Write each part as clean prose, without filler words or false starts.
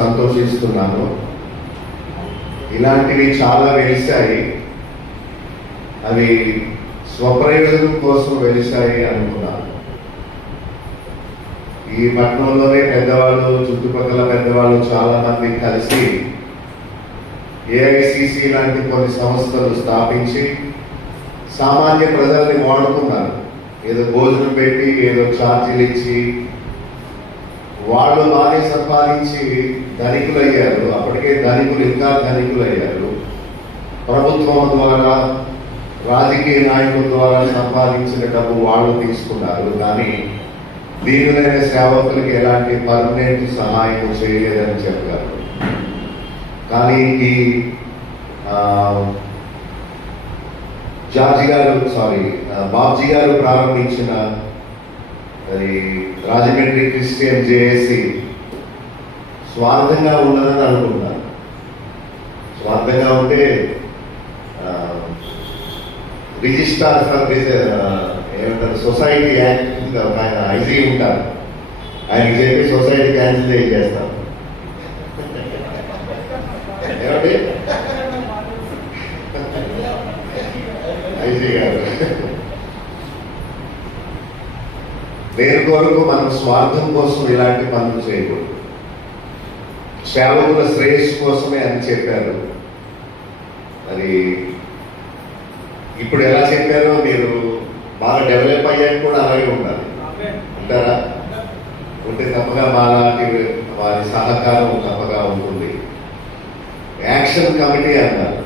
సంతోషిస్తున్నాను. ఇలాంటివి చాలా వెలిశాయి. అవి స్వప్రయోజనం కోసం వెలిశాయి అనుకున్నాను. ఈ పట్టణంలోనే పెద్దవాళ్ళు, చుట్టుపక్కల పెద్దవాళ్ళు చాలా మంది కలిసి ఏఐసిసి లాంటి కొన్ని సంస్థలు స్థాపించి సామాన్య ప్రజల్ని వాడుకున్నారు. ఏదో భోజనం పెట్టి, ఏదో ఛార్జీలు ఇచ్చి వాళ్ళు బాగా సంపాదించి ధనికులయ్యారు. అప్పటికే ధనికులు ఇంకా ధనికులయ్యారు. ప్రభుత్వం ద్వారా, రాజకీయ నాయకుల ద్వారా సంపాదించిన డబ్బు వాళ్ళు తీసుకున్నారు. కానీ దీనిలైన సేవకులకి ఎలాంటి పర్మనెంట్ సహాయం చేయలేదని చెప్పారు. కానీ ఈ బాబ్జీ గారు ప్రారంభించిన రాజమండ్రి క్రిస్టియన్ జేఏసీ స్వార్థంగా ఉండదని అనుకుంటున్నాను. స్వార్థంగా ఉంటే రిజిస్టార్ ఫర్ ఏమంటారు, సొసైటీ యాక్ట్ ఆయన ఐజీ ఉంటారు. ఆయనకి చెప్పి సొసైటీ క్యాన్సిల్ చేస్తాం. ఏమండి ఐజీ గారు, దేని కొరకు మనం స్వార్థం కోసం ఇలాంటి పనులు చేయకూడదు. సేవకుల శ్రేయస్సు కోసమే అని చెప్పారు. అది ఇప్పుడు ఎలా చెప్పారో మీరు బాగా డెవలప్ అయ్యాక కూడా అలాగే ఉండాలి అంటారా? ఉంటే తప్పగా మాలాంటి వారి సహకారం తప్పగా ఉంటుంది. యాక్షన్ కమిటీ అన్నారు.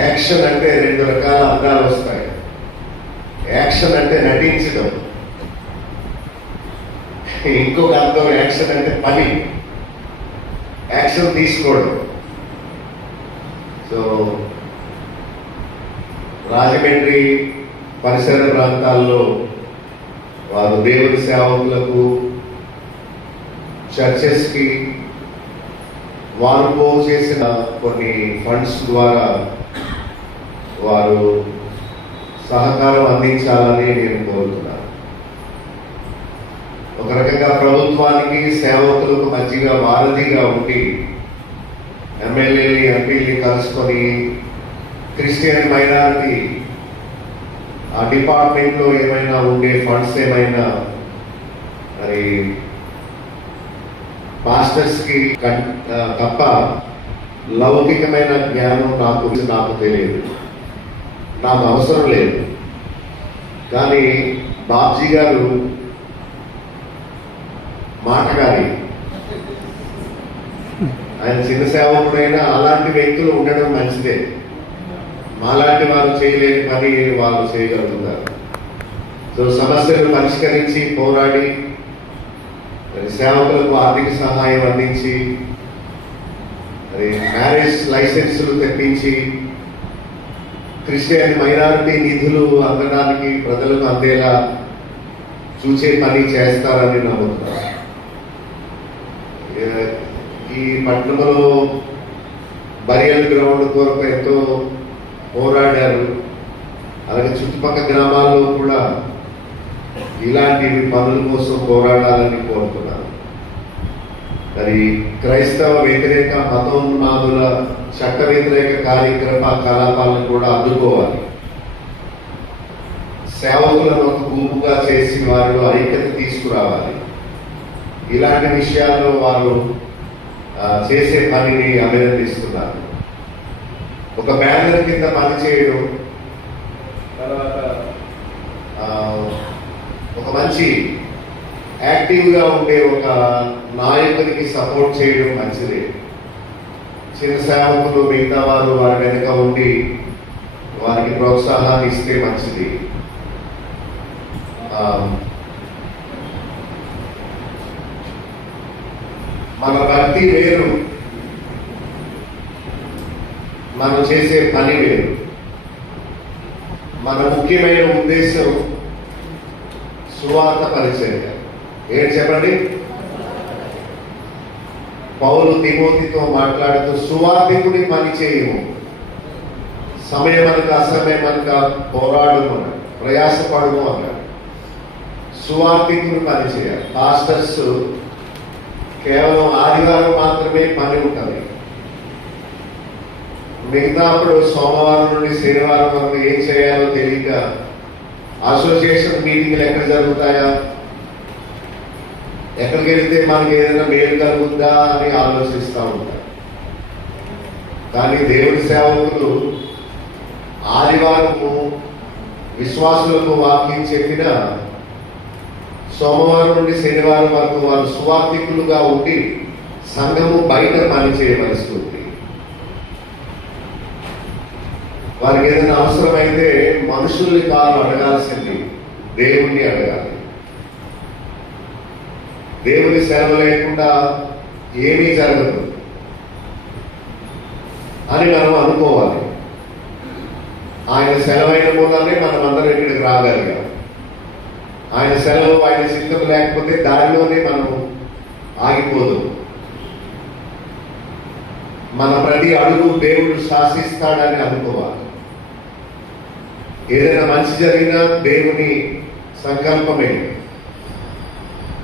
యాక్షన్ అంటే రెండు రకాల అర్థాలు వస్తాయి. యాక్షన్ అంటే నటించడం, ఇంకొక అర్థం యాక్షన్ అంటే పని, యాక్షన్ తీసుకోవడం. సో రాజమండ్రి పరిసర ప్రాంతాల్లో వారు దేవుడి సేవకులకు, చర్చెస్కి వారు పోగు చేసిన కొన్ని ఫండ్స్ ద్వారా వారు సహకారం అందించాలని నేను కోరుతున్నాను. ఒక రకంగా ప్రభుత్వానికి, సేవకులకు మధ్యగా వారధిగా ఉండి ఎమ్మెల్యేని, ఎంపీని కలుసుకొని క్రిస్టియన్ మైనారిటీ ఆ డిపార్ట్మెంట్లో ఏమైనా ఉండే ఫండ్స్ ఏమైనా మరి పాస్టర్స్కి తప్ప లౌకికమైన జ్ఞానం నాకు తెలియదు, నాకు అవసరం లేదు. కానీ బాబ్జీ గారు మాటగారి, ఆయన చిన్న సేవకుడైనా అలాంటి వ్యక్తులు ఉండడం మంచిదే. మాలాంటి వారు చేయలేని పని వాళ్ళు చేయగలుగుతారు. సో సమస్యలు పరిష్కరించి, పోరాడి, సేవకులకు ఆర్థిక సహాయం అందించి, మ్యారేజ్ లైసెన్సులు తెప్పించి, క్రిస్టియన్ మైనారిటీ నిధులు అందడానికి, ప్రజలకు అందేలా చూసే పని చేస్తారని నమ్ముతున్నారు. ఈ పట్టణంలో బరియల్ గ్రౌండ్ కొరకు ఎంతో పోరాడారు. అలాగే చుట్టుపక్కల గ్రామాల్లో కూడా ఇలాంటి పనుల కోసం పోరాడాలని కోరుతున్నారు. మరి క్రైస్తవ వ్యతిరేక, మతోన్మాదుల చట్ట వ్యతిరేక కార్యకలాపాలను కూడా అడ్డుకోవాలి. సేవకులను ఒక గుంపుగా చేసి వారిలో ఐక్యత తీసుకురావాలి. ఇలాంటి విషయాల్లో వారు చేసే పనిని అభినందిస్తున్నారు. ఒక బ్యానర్ కింద పనిచేయడం, తర్వాత ఒక మంచి యాక్టివ్గా ఉండే ఒక నాయకునికి సపోర్ట్ చేయడం మంచిది. చిన్న సేవకులు మిగతా వారు వారి వెనుక ఉండి వారికి ప్రోత్సాహాన్ని ఇస్తే మంచిది. మన భక్తి వేరు, మనం చేసే పని వేరు. మన ముఖ్యమైన ఉద్దేశం సువార్త పరిచర్య. ఏంటి చెప్పండి? పౌలు తిమోతితో మాట్లాడుతూ సువార్తికుడి పని చేయము, సమయం అనక అసమయం అనక పోరాడుము, ప్రయాసపడుము అన్నాడు. సువార్తికుడు పని చేయాలి. పాస్టర్స్ కేవలం ఆదివారం మాత్రమే పని ఉంటుంది. మిగతా అప్పుడు సోమవారం నుండి శనివారం వరకు ఏం చేయాలో తెలియక అసోసియేషన్ మీటింగ్లు ఎక్కడ జరుగుతాయా, ఎక్కడికి వెళితే మనకి ఏదైనా మేలు కలుగుద్దా అని ఆలోచిస్తూ ఉంటారు. కానీ దేవుని సేవకులు ఆదివారము విశ్వాసులకు వాక్యం చెప్పిన సోమవారం నుండి శనివారం వరకు వారు సువార్థికులుగా ఉండి సంఘము బయట పని చేయవలసి ఉంది. వారికి ఏదైనా అవసరమైతే మనుషుల్ని కాదు అడగాల్సింది, దేవుణ్ణి అడగాలి. దేవుని సేవ లేకుండా ఏమీ జరగదు అని మనం అనుకోవాలి. ఆయన సెలవైన మూలానే మనం అందరం ఇక్కడికి రాగలిగాం. ఆయన సెలవు, ఆయన సిద్ధం లేకపోతే దారిలోనే మనం ఆగిపోదు. మన ప్రతి అడుగు దేవుడు శాసిస్తాడని అనుకోవాలి. ఏదైనా మంచి జరిగినా దేవుని సంకల్పమే,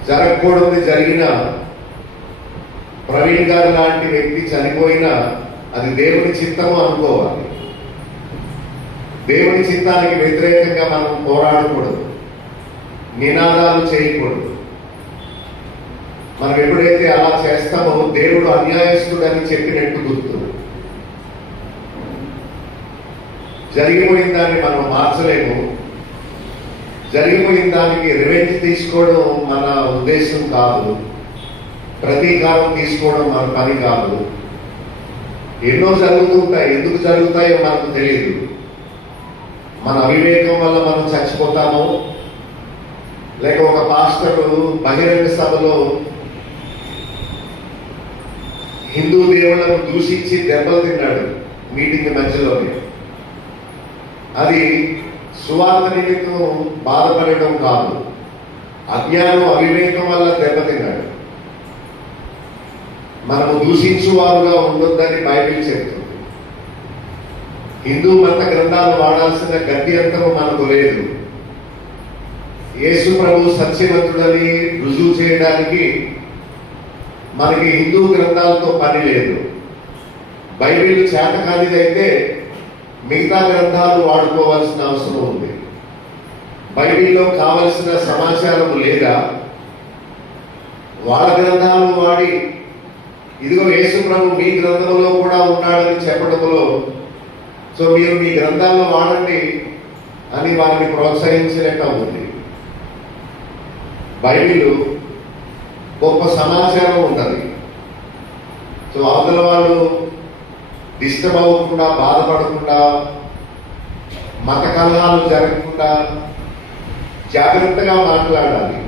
జరగకూడదు జరిగిన ప్రవీణ్ గారు లాంటి వ్యక్తి చనిపోయినా అది దేవుని చిత్తము అనుకోవాలి. దేవుని చిత్తానికి వ్యతిరేకంగా మనం పోరాడకూడదు, నినాదాలు చేయకూడదు. మనం ఎప్పుడైతే అలా చేస్తామో దేవుడు అన్యాయస్తుడని చెప్పినట్టు గుర్తు. జరిగిపోయిన దాన్ని మనం మార్చలేము. జరిగిపోయిన దానికి రివెంజ్ తీసుకోవడం మన ఉద్దేశం కాదు, ప్రతీకారం తీసుకోవడం మన పని కాదు. ఎన్నో జరుగుతుంటాయి, ఎందుకు జరుగుతాయో మనకు తెలియదు. మన అవివేకం వల్ల మనం చచ్చిపోతాము, లేక ఒక పాస్టరు బహిరంగ సభలో హిందూ దేవుళ్లను దూషించి దెబ్బలు తిన్నాడు మీటింగ్ మధ్యలోనే. అది సువార్త నిమిత్తం బాధపడటం కాదు, అజ్ఞానం అవివేకం వల్ల దెబ్బతిన్నాడు. మనము దూషించువారుగా ఉండొద్దని బైబిల్ చెప్తుంది. హిందూ మత గ్రంథాలు వాడాల్సిన గత్యంతరం మనకు లేదు. యేసు ప్రభు సత్యవంతుడని రుజువు చేయడానికి మనకి హిందూ గ్రంథాలతో పని లేదు. బైబిల్ చేతకానిదైతే మిగతా గ్రంథాలు వాడుకోవాల్సిన అవసరం ఉంది. బైబిల్లో కావలసిన సమాచారం లేదా వాళ్ళ గ్రంథాలు వాడి ఇదిగో యేసు ప్రభు మీ గ్రంథంలో కూడా ఉన్నాడని చెప్పడంలో, సో మీరు మీ గ్రంథాల్లో వాడండి అని వారిని ప్రోత్సహించినట్టు ఉంది. బైబిల్ గొప్ప సమాచారం ఉంటుంది. సో అవతల వాళ్ళు డిస్టర్బ్ అవ్వకుండా, బాధపడకుండా, మత కలహాలు జరగకుండా జాగ్రత్తగా మాట్లాడాలి.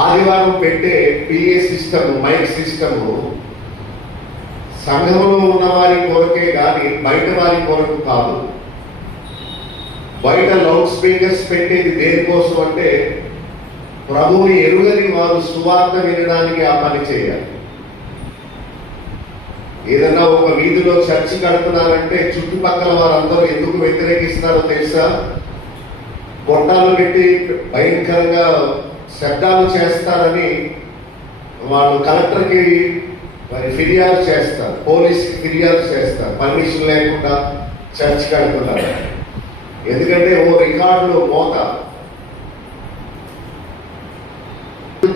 ఆదివారం పెట్టే పిఏ సిస్టము, మైక్ సిస్టము సంఘంలో ఉన్న వారి కొరకే కానీ బయట వారి కొరకు కాదు. బయట లౌడ్ స్పీకర్స్ పెట్టేది దేనికోసం అంటే ప్రభువుని ఎరుగని వారు సువార్త వినడానికి ఆ పని చేయాలి. ఏదన్నా ఒక వీధిలో చర్చి కడుతున్నారంటే చుట్టుపక్కల వారందరూ ఎందుకు వ్యతిరేకిస్తారో తెలుసా? కొట్టాలు పెట్టి భయంకరంగా శబ్దాలు చేస్తారని వాళ్ళు కలెక్టర్కి మరి ఫిర్యాదు చేస్తారు, పోలీస్కి ఫిర్యాదు చేస్తారు. పర్మిషన్ లేకుండా చర్చ్ కడుతున్నారు. ఎందుకంటే ఓ రికార్డులో మోత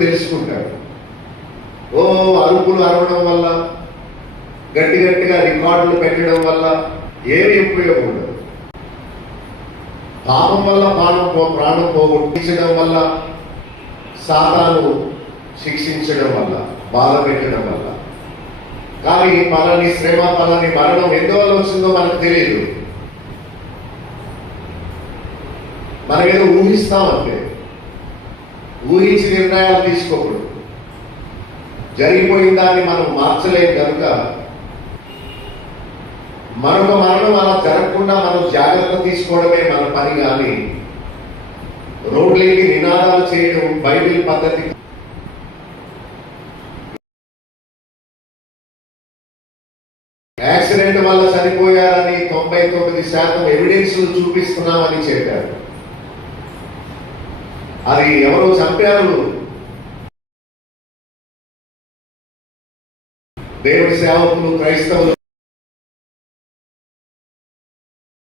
తెలుసుకుంటాడు. ఓ అరుపులు అరవడం వల్ల, గట్టి గట్టిగా రికార్డులు పెట్టడం వల్ల ఏమి ఉపయోగం ఉండదు. పాపం వల్ల ప్రాణం పోగొట్టించడం వల్ల, సాతాను శిక్షించడం వల్ల, బాధ పెట్టడం వల్ల. కానీ పలాని శ్రమ, పలాని మరణం ఎందువల్ల వచ్చిందో మనకు తెలియదు. మనం ఏదో ఊహిస్తామంటే, ఊహించి నిర్ణయాలు తీసుకోకూడదు. జరిగిపోయిన దాన్ని మనం మార్చలేము కనుక మరొక మరణం అలా జరగకుండా మనం జాగ్రత్త తీసుకోవడమే మన పని. కానీ రోడ్లకి నినాదాలు చేయడం బైబిల్ పద్ధతి. యాక్సిడెంట్ వల్ల చనిపోయారని 99% ఎవిడెన్స్ చూపిస్తున్నామని చెప్పారు. అది ఎవరో చంపారు దేవుడి సేవకులు క్రైస్తవులు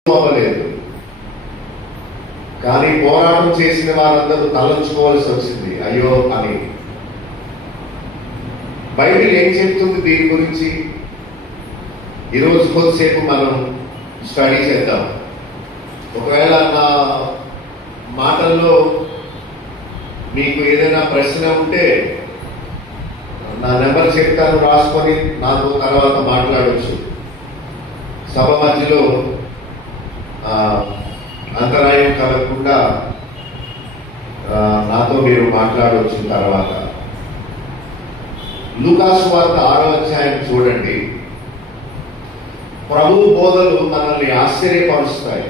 అవ్వలేదు, కానీ పోరాటం చేసిన వారందరూ తలంచుకోవాల్సి వచ్చింది అయ్యో అని. బైబిల్ ఏం చెప్తుంది దీని గురించి? ఈరోజు కొద్దిసేపు మనం స్టడీ చేద్దాం. ఒకవేళ నా మాటల్లో మీకు ఏదైనా ప్రశ్న ఉంటే నా నెంబర్ చెప్తాను, రాసుకొని నాతో తర్వాత మాట్లాడవచ్చు. సభ మధ్యలో అంతరాయం కలగకుండా నాతో మీరు మాట్లాడవచ్చు. తర్వాత లూకాసు వార్త 6వ అధ్యాయం చూడండి. ప్రభు బోధలు మనల్ని ఆశ్చర్యపరుస్తాయి.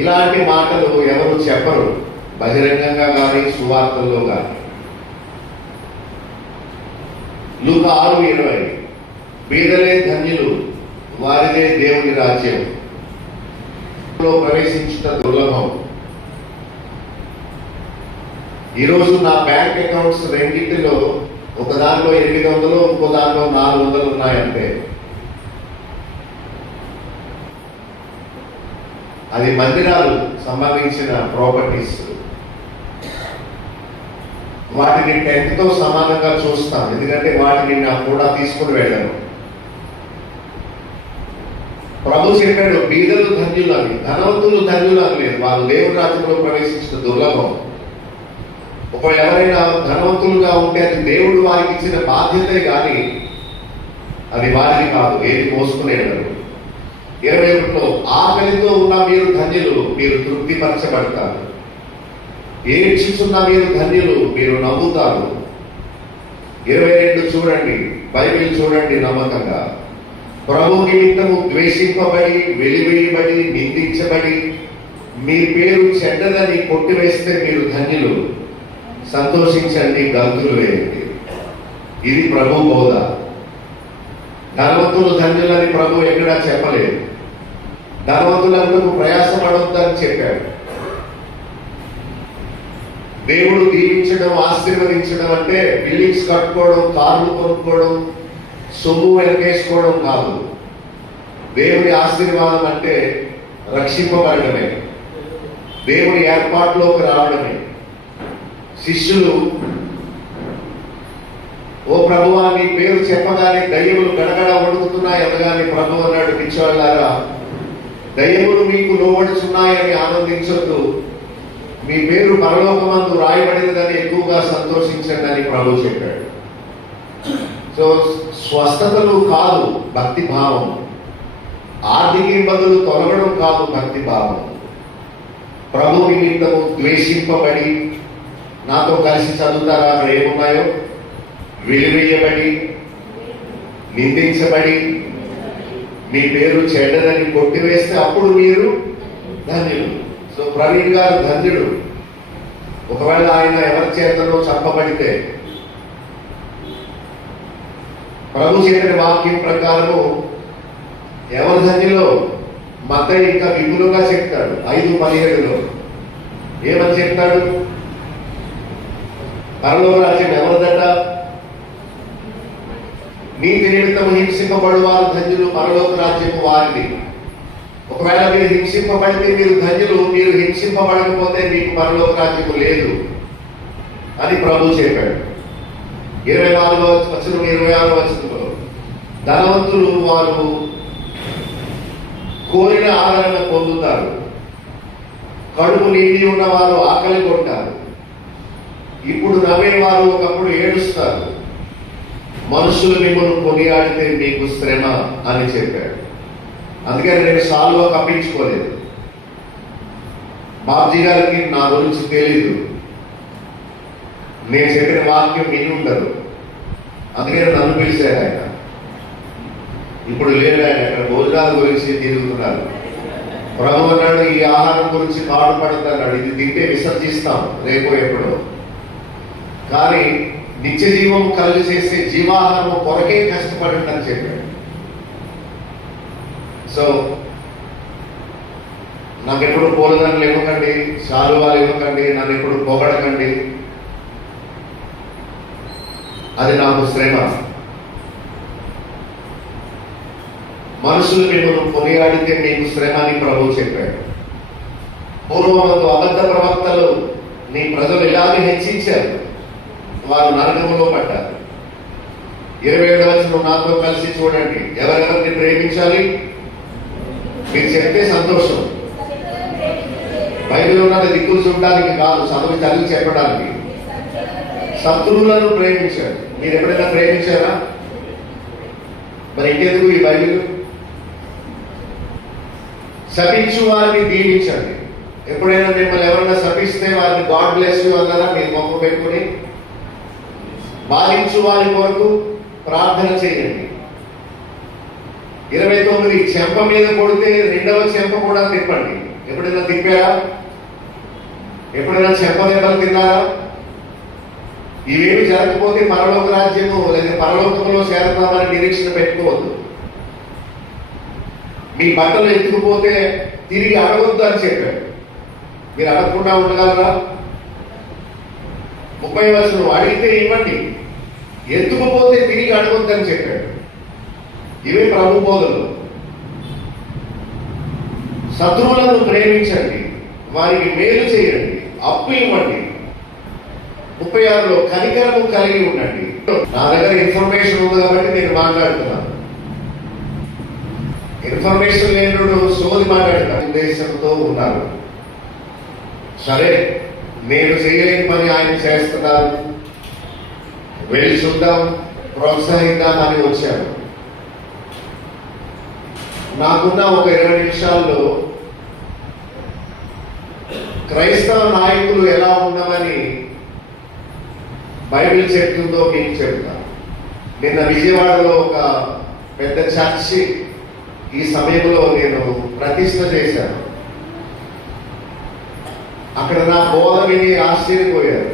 ఇలాంటి మాటలు ఎవరు చెప్పరు, బహిరంగంగా కానీ సువార్తల్లో కానీ. లూకా 6:20 బీదలే ధన్యులు, వారిదే దేవుని రాజ్యం, ప్రవేశించుట దుర్లభం. ఈరోజు నా బ్యాంక్ అకౌంట్స్ రెండింటిలో ఒక దాంట్లో 800, ఇంకో దాంట్లో 400 ఉన్నాయంటే అది మందిరాలు సంబంధించిన ప్రాపర్టీస్. వాటిని 10తో సమానంగా చూస్తాం, ఎందుకంటే వాటిని నాకు కూడా తీసుకుని వెళ్ళాను. ప్రభు చెప్పాడు బీదలు ధన్యులు అని, ధనవంతులు ధన్యులు అని లేదు. వాళ్ళు దేవుని రాజ్యంలో ప్రవేశించిన దుర్లభం. ఒకవేళ ఎవరైనా ధనవంతులుగా ఉంటే అది దేవుడు వారికి ఇచ్చిన బాధ్యతే కానీ అది వారిది కాదు, ఏది మోసుకునేవారు. 21లో ఆకలితో ఉన్న మీరు ధన్యులు, మీరు తృప్తిపరచబడతారు. ఏడ్చుచున్న మీరు ధన్యులు, మీరు నవ్వుతారు. 22 చూడండి, బైబిల్ చూడండి నమ్మకంగా. ప్రభు నిమిత్తము ద్వేషింపబడి, వెలివేయబడి, నిందించబడి, మీ పేరు చెడ్డదని కొట్టివేస్తే మీరు ధన్యులు, సంతోషించండి, గంతులు వేయండి. ఇది ప్రభు బోధ. ధనవంతులు ధన్యులని ప్రభు ఎక్కడా చెప్పలేదు. ధనవంతులకు ప్రయాసపడొద్దని చెప్పాడు. దేవుడు దీవించడం, ఆశీర్వదించడం అంటే బిల్డింగ్స్ కట్టుకోవడం, కార్లు కొనుక్కోవడం, సొమ్ము వెనకేసుకోవడం కాదు. దేవుని ఆశీర్వాదం అంటే రక్షింపబడమే, దేవుని ఏర్పాటులోకి రావడమే. శిష్యులు ఓ ప్రభువా నీ పేరు చెప్పగానే దయ్యములు గడగడ వణుకుతున్నాయి అనగానే ప్రభు అన్నాడు, పిచ్చోళ్ళారా, దయ్యములు మీకు లోబడుచున్నాయని ఆనందించొద్దు, మీ పేరు పరలోకమందు రాయబడినదని ఎక్కువగా సంతోషించండి అని ప్రభు చెప్పాడు. సో స్వస్థతలు కాదు భక్తి భావం, ఆర్థిక ఇబ్బందులు తొలగడం కాదు భక్తి భావం. ప్రభు నిమిత్తము ద్వేషింపబడి, నాతో కలిసి చదువుతారా అక్కడ ఏమున్నాయో, వెలివేయబడి, నిందించబడి, మీ పేరు చెడ్డదని కొట్టివేస్తే అప్పుడు మీరు ధన్యులు. సో ప్రవీణ్ గారు ధన్యుడు. ఒకవేళ ఆయన ఎవరి చేతనో చంపబడితే ప్రభు చెప్పిన వాక్యం ప్రకారము ఎవరు ధన్యులో మత్తయి ఇంకా విపులుగా చెప్తాడు. 5:17లో ఏమని చెప్తాడు? పరలోక రాజ్యం ఎవరిదట? నీతి నిమిత్తము హింసింపబడు వారు ధన్యులు, పరలోక రాజ్యము వారిది. ఒకవేళ మీరు హింసింపబడితే మీరు ధన్యులు, మీరు హింసింపబడకపోతే మీకు పరలోక రాజ్యము లేదు అని ప్రభు చెప్పాడు. 24వ వచనం 26వ వచనంలో ధనవంతులు వారు కోరిన ఆదరణ పొందుతారు, కడుపు నిండి ఉన్నవారు ఆకలి కొంటారు, ఇప్పుడు నవ్వేవారు ఒకప్పుడు ఏడుస్తారు, మనుషులు మిమ్మల్ని కొనియాడితే మీకు శ్రమ అని చెప్పాడు. అందుకని నేను సాల్వా కప్పించుకోలేదు. బాబ్జీ గారికి నా గురించి తెలీదు, నేను చెప్పిన వాక్యం విని ఉండదు, అందుకని నన్ను పిలిచాడు ఆయన. ఇప్పుడు లేదు, ఆయన అక్కడ భోజనాల గురించి తిరుగుతున్నారు. ప్రభు అన్నాడు ఈ ఆహారం గురించి పాడుపడుతున్నాడు, ఇది తింటే విసర్జిస్తాం రేపు ఎప్పుడో, కానీ నిత్య జీవం కలుగు చేసే జీవాహారం కొరకే కష్టపడండి అని చెప్పాడు. సో నాకు ఎప్పుడు పూలదండలు ఇవ్వకండి, శాలువాలు ఇవ్వకండి, నన్ను ఎప్పుడు పొగడకండి, అది నాకు శ్రమ. మనుషులు మిమ్మల్ని కొనియాడితే మీకు శ్రమ అని ప్రభువు చెప్పాడు. పూర్వమందు అబద్ధ ప్రవక్తలు నీ ప్రజలు ఇలాగే హెచ్చించారు, వారు నరకములో పడ్డారు. 27వ వచనం నాతో కలిసి చూడండి. ఎవరెవరిని ప్రేమించాలి? మీరు చెప్తే సంతోషం. బైబిల్ ఉన్నది దిక్కులు చూడడానికి కాదు, చదువు తల్లి చెప్పడానికి. శత్రువులను ప్రేమించాడు. మీరు ఎప్పుడైనా ప్రేమించారా? మరి ఇంకెందుకు ఈ బైబిల్? శపించు వారిని దీవించండి. ఎప్పుడైనా మిమ్మల్ని ఎవరైనా శపిస్తే వారిని గాడ్ బ్లెస్ యూ అన్నారా? మీరు మొక్క పెట్టుకుని బాధించు వారి కొరకు ప్రార్థన చేయండి. 29 చెంప మీద కొడితే 2వ చెంప కూడా తిప్పండి. ఎప్పుడైనా తిప్పారా? ఎప్పుడైనా చెంప దెబ్బలు తిన్నారా? ఇవేమి జరగకపోతే పరలోక రాజ్యము లేదా పరలోకంలో చేరతామని నిరీక్షణ పెట్టుకోవద్దు. మీ బట్టలు ఎత్తుకుపోతే తిరిగి అడగొద్దు అని చెప్పాడు. మీరు అడగకుండా ఉండగలరా? 30వ వచనం, అడిగితే ఇవ్వండి, ఎత్తుకుపోతే తిరిగి అడగొద్దని చెప్పాడు. ఇవే ప్రభు బోధనలు. శత్రువులను ప్రేమించండి, వారికి మేలు చేయండి, అప్పు ఇవ్వండి. 36లో కనికరము కలిగి ఉండండి. నా దగ్గర ఇన్ఫర్మేషన్ ఉంది కాబట్టి నేను మాట్లాడుతున్నాను. ఇన్ఫర్మేషన్ లేనుడు సోది మాట్లాడతాను ఉద్దేశంతో ఉన్నారు. సరే, నేను చేయలేని పని ఆయన చేస్తున్నారు, వెళ్ళి చూద్దాం, ప్రోత్సహిద్దామని వచ్చాను. నాకున్న ఒక 20 నిమిషాల్లో క్రైస్తవ నాయకులు ఎలా ఉండమని బైబిల్ చెప్తుందో మీకు చెప్తాను. నిన్న విజయవాడలో ఒక పెద్ద చర్చి ఈ సమయంలో నేను ప్రతిష్ఠ చేశాను. అక్కడ నా బోధ విని ఆశ్చర్యపోయారు.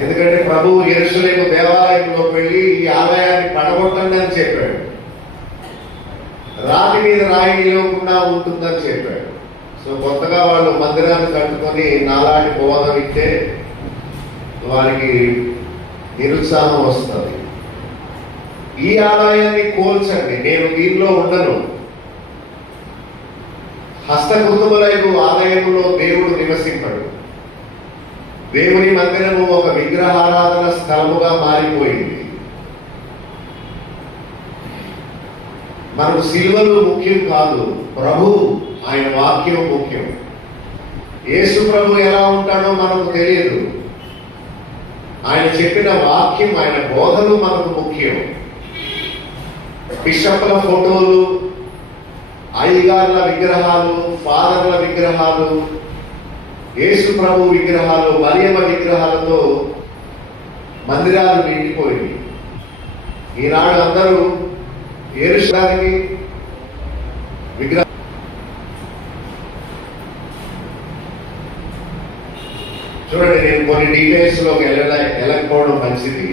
ఎందుకంటే ప్రభువు యెరూషలేము దేవాలయంలోకి వెళ్ళి ఈ ఆలయాన్ని పడగొట్టండి అని చెప్పాడు. రాతి మీద రాయి నిలవకుండా ఉంటుందని చెప్పాడు. సో కొత్తగా వాళ్ళు మందిరాన్ని కట్టుకొని నాలాంటి బోధ వింటే వారికి నిరుత్సాహం వస్తుంది. ఈ ఆలయాన్ని కోల్చండి, నేను దీనిలో ఉండను. హస్తకృతములైన ఆలయంలో దేవుడు నివసింపడు. దేవుని మందిరము ఒక విగ్రహారాధన స్థలముగా మారిపోయింది. మనకు సిలువలు ముఖ్యం కాదు, ప్రభు ఆయన వాక్యం ముఖ్యం. యేసు ప్రభు ఎలా ఉంటాడో మనకు తెలియదు. ఆయన చెప్పిన వాక్యం, ఆయన బోధలు మనకు ముఖ్యం. బిషప్ల ఫోటోలు, అయ్యగార్ల విగ్రహాలు, ఫాదర్ల విగ్రహాలు, యేసు ప్రభు విగ్రహాలు, మరియమ్మ విగ్రహాలతో మందిరాలు నిండిపోయింది. ఈనాడు అందరూ యెరూషలేముకి విగ్రహం. చూడండి, నేను కొన్ని డీటెయిల్స్ లోకి వెళ్ళకపోవడం మంచిది.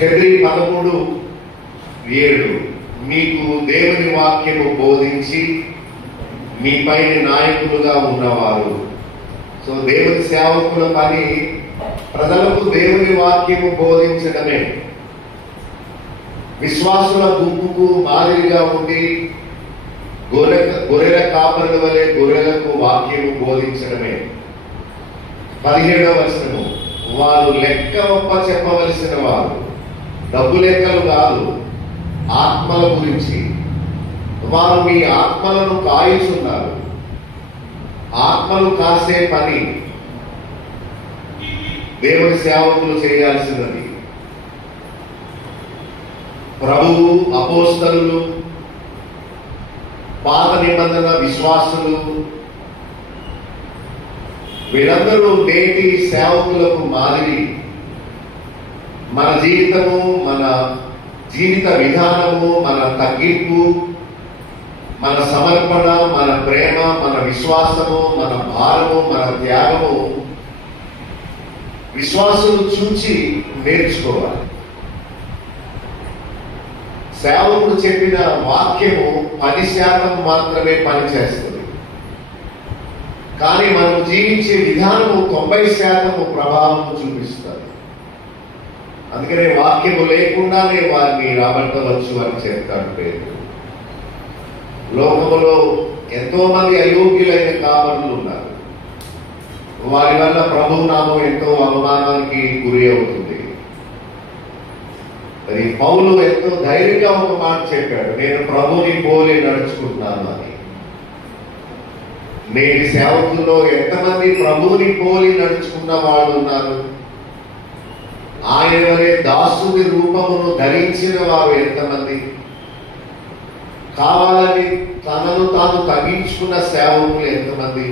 హెబ్రీ 13:7 మీకు దేవుని వాక్యము బోధించి మీపై నాయకులుగా ఉన్నవారు. సో దేవుని సేవకుల పని ప్రజలకు దేవుని వాక్యము బోధించడమే. విశ్వాసుల గుంపుకు మాదిరిగా ఉండి గొర్రెల కాపరుల వలె గొర్రెలకు వాక్యము బోధించడమే. 17వ వచనము, వారు లెక్క ఒప్ప చెప్పవలసిన వారు, డబ్బు లెక్కలు కాదు, ఆత్మల గురించి. వారు మీ ఆత్మలను కాయుచున్నారు. ఆత్మలు కాసే పని దేవుని సేవకులు చేయాల్సినది. ప్రభువు, అపోస్తలులు, పాత నిబంధన విశ్వాసులు, వీరందరూ నేటి సేవకులకు మాదిరి. మన జీవితము, మన జీవిత విధానము, మన తగ్గింపు, మన సమర్పణ, మన ప్రేమ, మన విశ్వాసము, మన భారము, మన త్యాగము విశ్వాసులు చూచి నేర్చుకోవాలి. సేవకుడు చెప్పిన వాక్యము 10% మాత్రమే పనిచేస్తుంది, కానీ మనం జీవించే విధానము 90% ప్రభావం చూపిస్తుంది. అందుకనే వాక్యము లేకుండానే వారిని రాబట్టవచ్చు అని చెప్తాడు పేరు. లోకములో ఎంతో మంది అయోగ్యులైన కాపరులు ఉన్నారు. వారి వల్ల ప్రభు నామం ఎంతో అవమానానికి గురి అవుతుంది. అది పౌలు ఎంతో ధైర్యంగా ఒక మాట చెప్పాడు, నేను ప్రభుని పోలి నడుచుకుంటున్నాను అని. నేటి సేవకుల్లో ఎంతమంది ప్రభువుని పోలి నడుచుకున్న వాళ్ళు ఉన్నారు? ఆయన వలె దాసుని రూపమును ధరించిన వారు ఎంతమంది? కావాలని తనను తాను తగ్గించుకున్న సేవకులు ఎంతమంది?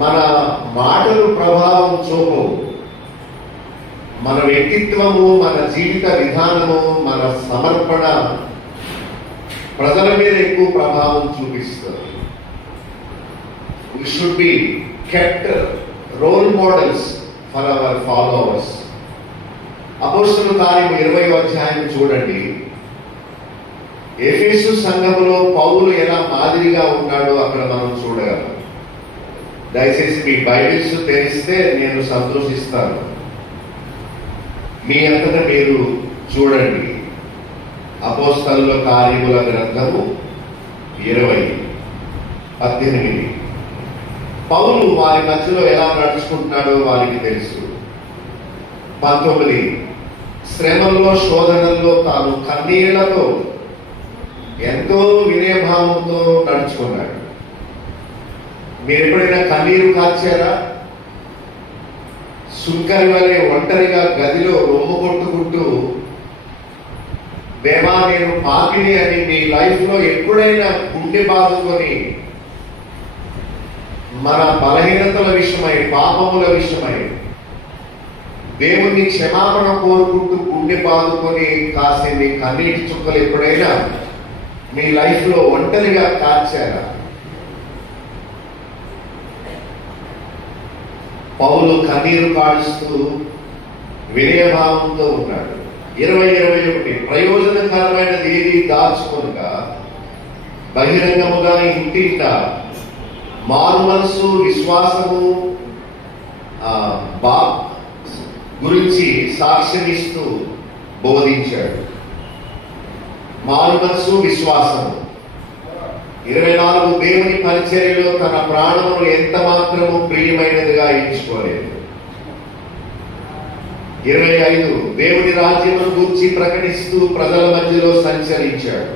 మన మాటలు ప్రభావం చూపవు. మన వ్యక్తిత్వము, మన జీవిత విధానము, మన సమర్పణ ప్రజల మీద ఎక్కువ ప్రభావం చూపిస్తుంది. We should be kept role models for our followers. అపోస్తలుల కార్యము 20వ అధ్యాయం చూడండి. ఎఫెసు సంఘములో పౌలు ఎలా మాదిరిగా ఉన్నాడో అక్కడ మనం చూడగలం. దయచేసి మీ బైబిల్స్ తెరిస్తే నేను సంతోషిస్తాను. మీ అంతటా మీరు చూడండి. అపోస్తలుల కార్యముల గ్రంథము 20:18. పౌలు వారి మధ్యలో ఎలా నడుచుకుంటున్నాడో వారికి తెలుసు. 19, శ్రమల్లో శోధనల్లో తాను కన్నీళ్లతో ఎంతో వినయభావంతో నడుచుకున్నాడు. మీరు ఎప్పుడైనా కన్నీరు కార్చారా? సుంకరి వలె ఒంటరిగా గదిలో రొమ్ము కొట్టుకుంటూ దేవా నేను పాపిని అని మీ లైఫ్ లో ఎప్పుడైనా గుండె బాదుకొని మన బలహీనతల విషయమై, పాపముల విషయమై దేవుణ్ణి క్షమాపణ కోరుకుంటూ గుండె బాదుకొని కాసేది కన్నీటి చుక్కలు ఎప్పుడైనా మీ లైఫ్ లో ఒంటరిగా కార్చారా? పౌలు కన్నీరు కాడుస్తూ వినయభావంతో ఉన్నాడు. 20:21, ప్రయోజనకరమైనది ఏది దాచుకొనగా బహిరంగముగా ఇంటింట మారు మనసు విశ్వాసము గురించి సాక్ష్యమిస్తూ బోధించాడు. మారు మనసు విశ్వాసము. 24, దేవుని పరిచర్యలో తన ప్రాణమును ఎంత మాత్రము ప్రియమైనదిగా ఎంచుకోలేదు. 25, దేవుని రాజ్యమును గూర్చి ప్రకటిస్తూ ప్రజల మధ్యలో సంచరించాడు.